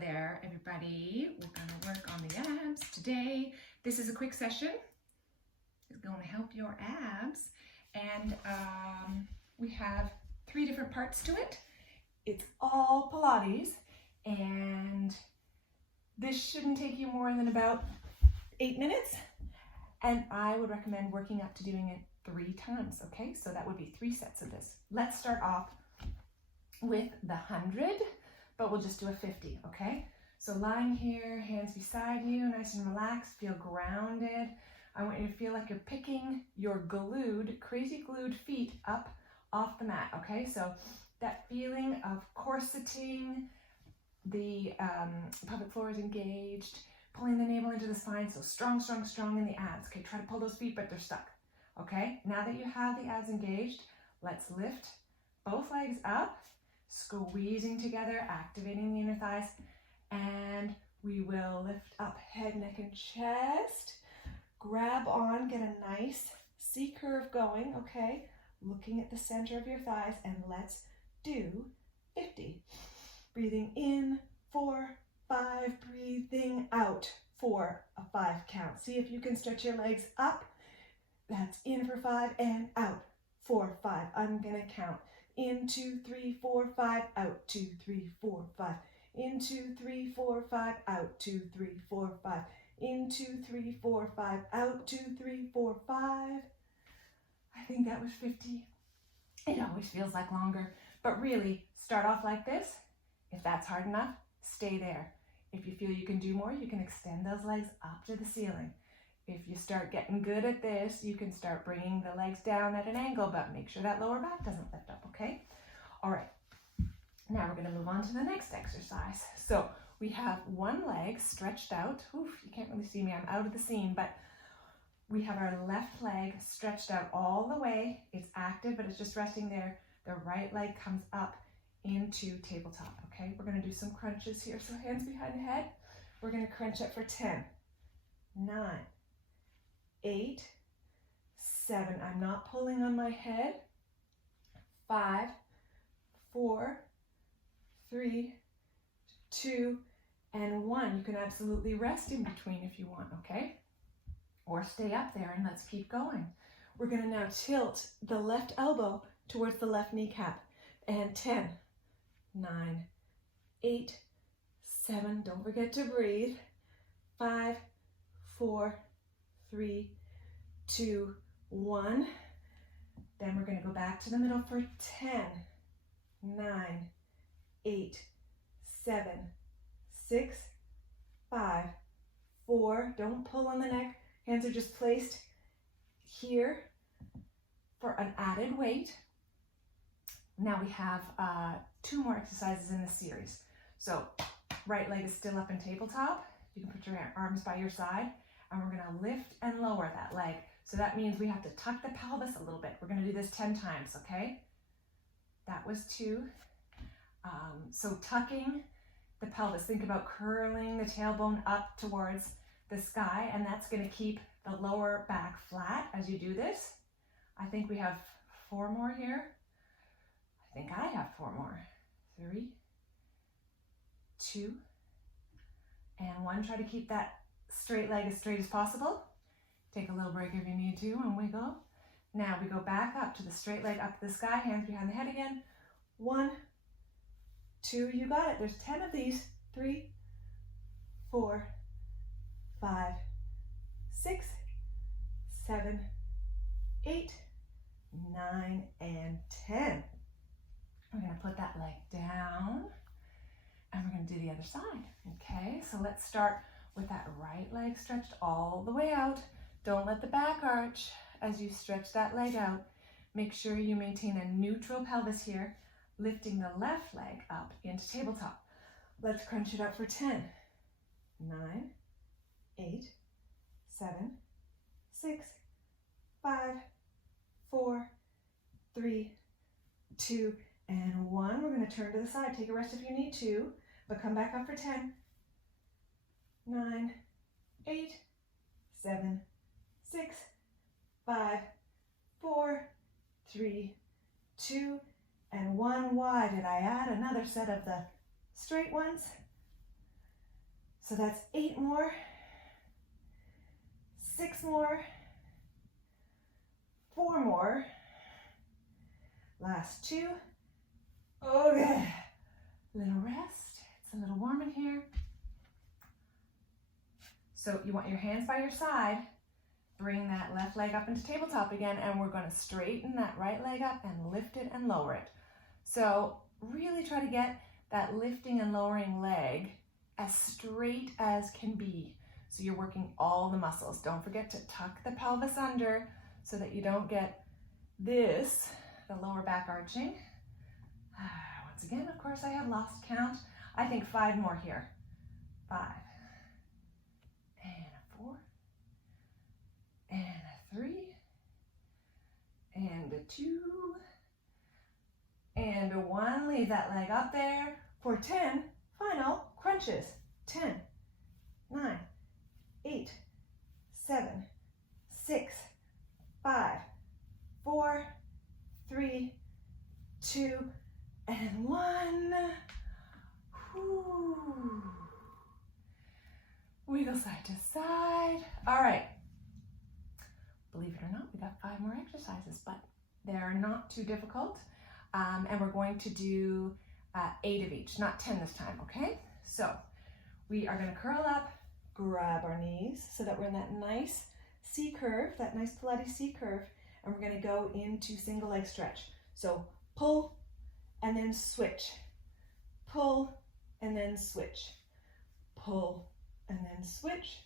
there, everybody. We're going to work on the abs today. This is a quick session. It's going to help your abs. And we have 3 different parts to it. It's all Pilates. And this shouldn't take you more than about 8 minutes. And I would recommend working up to doing it 3 times, okay? So that would be 3 sets of this. Let's start off with the 100, but we'll just do a 50, okay? So lying here, hands beside you, nice and relaxed, feel grounded. I want you to feel like you're picking your crazy glued feet up off the mat, okay? So that feeling of corseting, the pelvic floor is engaged, pulling the navel into the spine, so strong, strong, strong in the abs. Okay, try to pull those feet, but they're stuck. Okay, now that you have the abs engaged, let's lift both legs up, squeezing together, activating the inner thighs, and we will lift up head, neck, and chest. Grab on, get a nice C curve going, okay? Looking at the center of your thighs, and let's do 50. Breathing in, 4, 5, breathing out for a 5 count. See if you can stretch your legs up. That's in for 5 and out 4, 5. I'm gonna count. In 2, 3, 4, 5, out 2, 3, 4, 5. In 2, 3, 4, 5, out 2, 3, 4, 5. In 2, 3, 4, 5, out 2, 3, 4, 5. I think that was 50. It always feels like longer, but really start off like this. If that's hard enough, stay there. If you feel you can do more, you can extend those legs up to the ceiling. If you start getting good at this, you can start bringing the legs down at an angle, but make sure that lower back doesn't lift up, okay? All right, now we're gonna move on to the next exercise. So we have one leg stretched out. Oof, you can't really see me, I'm out of the scene, but we have our left leg stretched out all the way. It's active, but it's just resting there. The right leg comes up into tabletop, okay? We're gonna do some crunches here. So hands behind the head. We're gonna crunch up for 10, 9, 8, 7. I'm not pulling on my head. 5, 4, 3, 2, and 1. You can absolutely rest in between if you want, okay? Or stay up there and let's keep going. We're gonna now tilt the left elbow towards the left kneecap. And 10, 9, 8, 7. Don't forget to breathe. 5, 4, 3, 2, 1. Then we're going to go back to the middle for 10, 9, 8, 7, 6, 5, 4. Don't pull on the neck. Hands are just placed here for an added weight. Now we have 2 more exercises in this series. So right leg is still up in tabletop. You can put your arms by your side, and we're gonna lift and lower that leg. So that means we have to tuck the pelvis a little bit. We're gonna do this 10 times, okay? That was 2. So tucking the pelvis, think about curling the tailbone up towards the sky, and that's gonna keep the lower back flat as you do this. I think we have 4 more here. I think I have 4 more. 3, 2, and 1. Try to keep that straight leg as straight as possible. Take a little break if you need to and wiggle. Now we go back up to the straight leg up to the sky, hands behind the head again. 1, 2, you got it. There's 10 of these. 3, 4, 5, 6, 7, 8, 9, and 10. We're gonna put that leg down and we're gonna do the other side, okay? So let's start with that right leg stretched all the way out. Don't let the back arch as you stretch that leg out. Make sure you maintain a neutral pelvis here, lifting the left leg up into tabletop. Let's crunch it up for 10, 9, 8, 7, 6, 5, 4, 3, 2, and 1. We're going to turn to the side. Take a rest if you need to, but come back up for 10, 9, 8, 7, 6, 5, 4, 3, 2, 1. Why did I add another set of the straight ones? So that's 8 more, 6 more, 4 more, last 2. Okay, little rest. It's a little warm in here. So you want your hands by your side. Bring that left leg up into tabletop again, and we're going to straighten that right leg up and lift it and lower it. So really try to get that lifting and lowering leg as straight as can be. So you're working all the muscles. Don't forget to tuck the pelvis under so that you don't get this, the lower back arching. Once again, of course, I have lost count. I think 5 more here. 5, and a 4, and a 3, and a 2, and a 1. Leave that leg up there for 10 final crunches. 10, 9, 8, 7, 6, 5, 4, 3, 2, and 1. Whew. Wiggle side to side. All right. Believe it or not, we got 5 more exercises, but they're not too difficult. And we're going to do 8 of each, not 10 this time, okay? So we are going to curl up, grab our knees so that we're in that nice C curve, that nice Pilates C curve, and we're going to go into single leg stretch. So pull and then switch, pull and then switch, pull and then switch,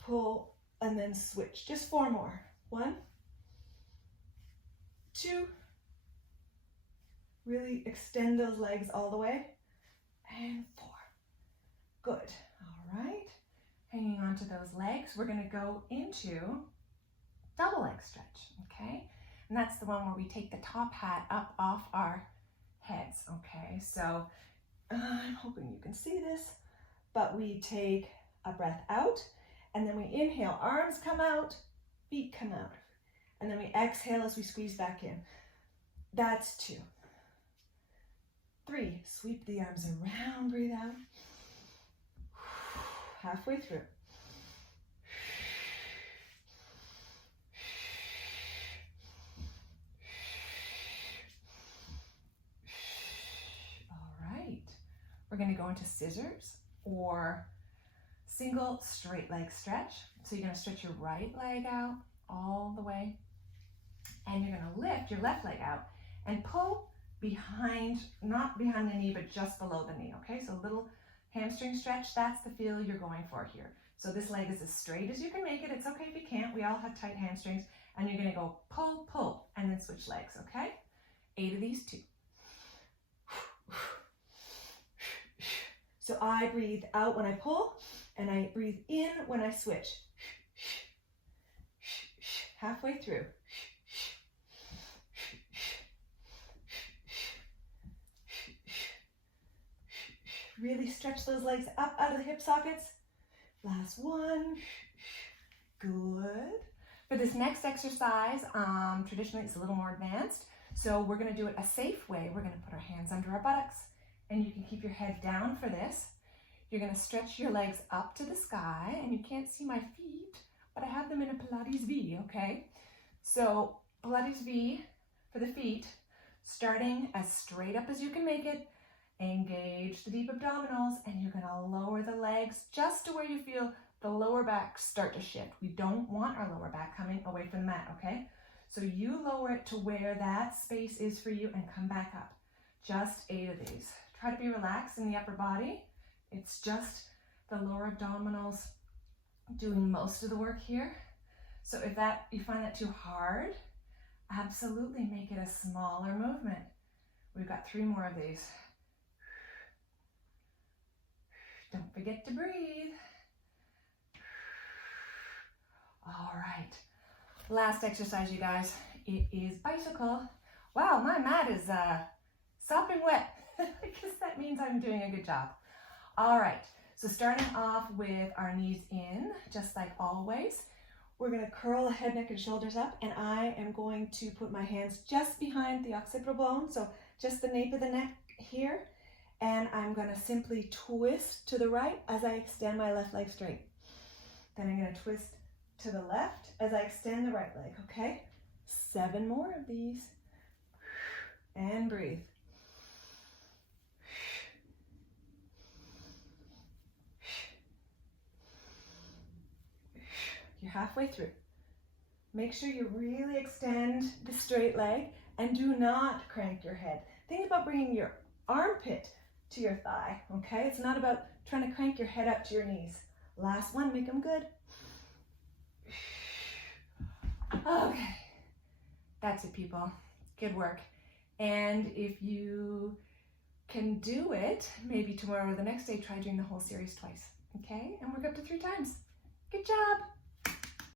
pull and then switch. Just 4 more. 1, 2, really extend those legs all the way, and 4. Good. All right. Hanging on to those legs, we're going to go into double leg stretch, okay? And that's the one where we take the top hat up off our heads, okay? So I'm hoping you can see this, but we take a breath out, and then we inhale, arms come out, feet come out. And then we exhale as we squeeze back in. That's 2. 3, sweep the arms around, breathe out. Halfway through. All right. We're going to go into scissors or single straight leg stretch. So you're going to stretch your right leg out all the way, and you're going to lift your left leg out and pull behind, not behind the knee, but just below the knee, okay? So a little hamstring stretch, that's the feel you're going for here. So this leg is as straight as you can make it. It's okay if you can't. We all have tight hamstrings. And you're going to go pull, pull, and then switch legs, okay? 8 of these, 2. So I breathe out when I pull, and I breathe in when I switch. Halfway through. Really stretch those legs up out of the hip sockets. Last 1. Good. For this next exercise, traditionally it's a little more advanced. So we're going to do it a safe way. We're going to put our hands under our buttocks, and you can keep your head down for this. You're going to stretch your legs up to the sky, and you can't see my feet, but I have them in a Pilates V, okay? So Pilates V for the feet, starting as straight up as you can make it. Engage the deep abdominals, and you're going to lower the legs just to where you feel the lower back start to shift. We don't want our lower back coming away from the mat, okay? So you lower it to where that space is for you and come back up. Just 8 of these. Try to be relaxed in the upper body. It's just the lower abdominals doing most of the work here. So if you find that too hard, absolutely make it a smaller movement. We've got 3 more of these. Don't forget to breathe. All right. Last exercise, you guys. It is bicycle. Wow, my mat is sopping wet. I guess that means I'm doing a good job. All right. So starting off with our knees in, just like always. We're going to curl the head, neck, and shoulders up, and I am going to put my hands just behind the occipital bone, so just the nape of the neck here, and I'm gonna simply twist to the right as I extend my left leg straight. Then I'm gonna twist to the left as I extend the right leg, okay? 7 more of these. And breathe. You're halfway through. Make sure you really extend the straight leg and do not crank your head. Think about bringing your armpit to your thigh, okay? It's not about trying to crank your head up to your knees. Last one, make them good. Okay, that's it, people. Good work. And if you can do it, maybe tomorrow or the next day, try doing the whole series twice, okay? And work up to 3 times. Good job.